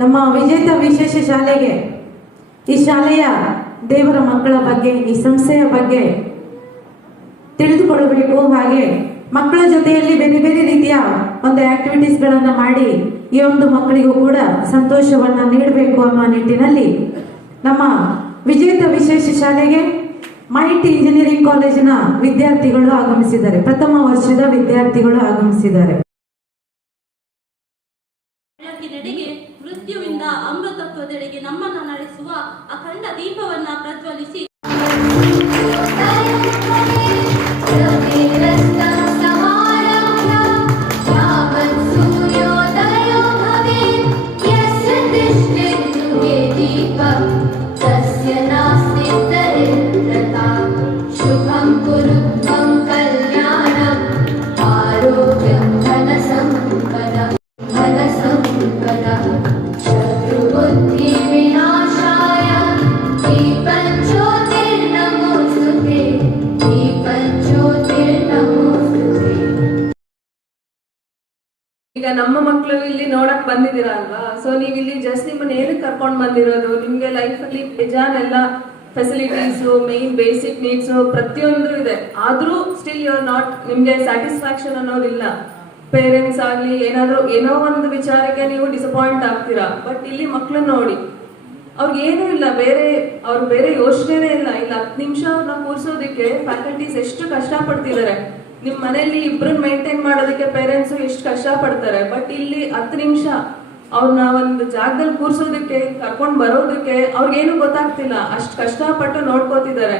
ನಮ್ಮ ವಿಜೇತ ವಿಶೇಷ ಶಾಲೆಗೆ ಈ ಶಾಲೆಯ ದೇವರ ಮಕ್ಕಳ ಬಗ್ಗೆ, ಈ ಸಂಸ್ಥೆಯ ಬಗ್ಗೆ ತಿಳಿದುಕೊಳ್ಳಬೇಕು. ಹಾಗೆ ಮಕ್ಕಳ ಜೊತೆಯಲ್ಲಿ ಬೇರೆ ಬೇರೆ ರೀತಿಯ ಒಂದು ಆಕ್ಟಿವಿಟೀಸ್ ಗಳನ್ನ ಮಾಡಿ ಈ ಒಂದು ಮಕ್ಕಳಿಗೂ ಕೂಡ ಸಂತೋಷವನ್ನು ನೀಡಬೇಕು ಅನ್ನೋ ನಿಟ್ಟಿನಲ್ಲಿ ನಮ್ಮ ವಿಜೇತ ವಿಶೇಷ ಶಾಲೆಗೆ ಮೈಟಿ ಇಂಜಿನಿಯರಿಂಗ್ ಕಾಲೇಜಿನ ವಿದ್ಯಾರ್ಥಿಗಳು ಆಗಮಿಸಿದ್ದಾರೆ. ಪ್ರಥಮ ವರ್ಷದ ವಿದ್ಯಾರ್ಥಿಗಳು ಆಗಮಿಸಿದ್ದಾರೆ. ಅಮೃತತ್ವದೆಡೆಗೆ ನಮ್ಮನ್ನು ನಡೆಸುವ ಅಖಂಡ ದೀಪವನ್ನ ಪ್ರಜ್ವಲಿಸಿ ನಮ್ಮ ಮಕ್ಕಳು ಇಲ್ಲಿ ನೋಡಕ್ ಬಂದಿದ್ದೀರಾ ಅಲ್ವಾ ಸೊ ನೀವು ಇಲ್ಲಿ ಜಸ್ಟ್ ನಿಮ್ಮನ್ನ ಏನಕ್ಕೆ ಕರ್ಕೊಂಡ್ ಬಂದಿರೋದು? ನಿಮ್ಗೆ ಲೈಫ್ ಅಲ್ಲಿ ಬೇಜಾನ್ ಎಲ್ಲ ಫೆಸಿಲಿಟೀಸ್ ಮೇನ್ ಬೇಸಿಕ್ ನೀಡ್ಸ್ ಪ್ರತಿಯೊಂದು ಇದೆ. ಆದ್ರೂ ಸ್ಟಿಲ್ ಯು ಆರ್ ನಾಟ್ ನಿಮ್ಗೆ ಸ್ಯಾಟಿಸ್ಫ್ಯಾಕ್ಷನ್ ಅನ್ನೋದಿಲ್ಲ. ಪೇರೆಂಟ್ಸ್ ಆಗ್ಲಿ, ಏನಾದ್ರೂ ಏನೋ ಒಂದು ವಿಚಾರಕ್ಕೆ ನೀವು ಡಿಸಪಾಯಿಂಟ್ ಆಗ್ತೀರಾ? ಬಟ್ ಇಲ್ಲಿ ಮಕ್ಳು ನೋಡಿ. ಅವ್ರಿಗೆ ಏನೂ ಇಲ್ಲ. ಬೇರೆ, ಅವ್ರು ಬೇರೆ ಯೋಚನೆನೇ ಇಲ್ಲ. ಇಲ್ಲ ಹತ್ತು ನಿಮಿಷ ಅವ್ರನ್ನ ಕೂರಿಸೋದಕ್ಕೆ ಫ್ಯಾಕಲ್ಟೀಸ್ ಎಷ್ಟು ಕಷ್ಟ ಪಡ್ತಿದ್ದಾರೆ ನಿಮ್ ಮನೆಯಲ್ಲಿ ಇಬ್ರನ್ನ ಮೇಂಟೈನ್ ಮಾಡೋದಕ್ಕೆ ಪೇರೆಂಟ್ಸ್ ಎಷ್ಟು ಕಷ್ಟ ಪಡ್ತಾರೆ ಬಟ್ ಇಲ್ಲಿ ಹತ್ತು ನಿಮಿಷ ಅವ್ರನ್ನ ಒಂದು ಜಾಗದಲ್ಲಿ ಕೂರ್ಸೋದಕ್ಕೆ, ಕರ್ಕೊಂಡ್ ಬರೋದಕ್ಕೆ ಅವ್ರಿಗೇನು ಗೊತ್ತಾಗ್ತಿಲ್ಲ. ಅಷ್ಟು ಕಷ್ಟಪಟ್ಟು ನೋಡ್ಕೋತಿದ್ದಾರೆ.